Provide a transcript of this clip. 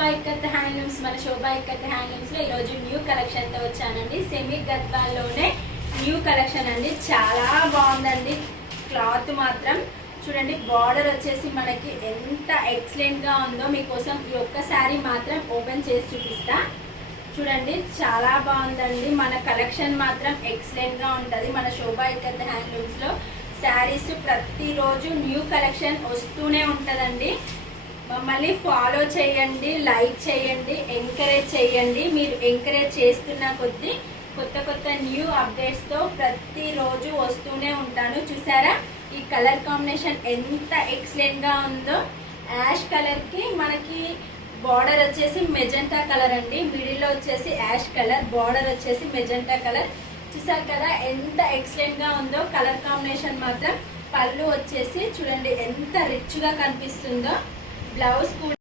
శోభా ikat handlooms. మన శోభా ikat handlooms లో ఈరోజు న్యూ కలెక్షన్ తో వచ్చానండి. సెమీ గద్వాల్లోనే న్యూ కలెక్షన్ అండి. చాలా బాగుందండి. క్లాత్ మాత్రం చూడండి, బార్డర్ వచ్చేసి మనకి ఎంత ఎక్సలెంట్ గా ఉందో. మీకోసం ఈ ఒక్క శారీ మాత్రం ఓపెన్ చేసి చూపిస్తా. చూడండి, చాలా బాగుందండి. మన కలెక్షన్ మాత్రం ఎక్సలెంట్ గా ఉంటది. మన శోభా ఇక్కత్ హ్యాండ్లూమ్స్ లో శారీస్ ప్రతిరోజు న్యూ కలెక్షన్ వస్తూనే ఉంటదండి. మమ్మల్ని ఫాలో చేయండి, లైక్ చేయండి, ఎంకరేజ్ చేయండి. మీరు ఎంకరేజ్ చేస్తున్న కొద్దీ కొత్త కొత్త న్యూ అప్డేట్స్తో ప్రతిరోజు వస్తూనే ఉంటాను. చూసారా ఈ కలర్ కాంబినేషన్ ఎంత ఎక్సలెంట్గా ఉందో. యాష్ కలర్కి మనకి బార్డర్ వచ్చేసి మెజెంటా కలర్ అండి. మిడిల్లో వచ్చేసి యాష్ కలర్, బార్డర్ వచ్చేసి మెజెంటా కలర్. చూసారు కదా ఎంత ఎక్సలెంట్గా ఉందో. కలర్ కాంబినేషన్ మాత్రం. పళ్ళు వచ్చేసి చూడండి ఎంత రిచ్గా కనిపిస్తుందో. బ్లౌజ్ కూడా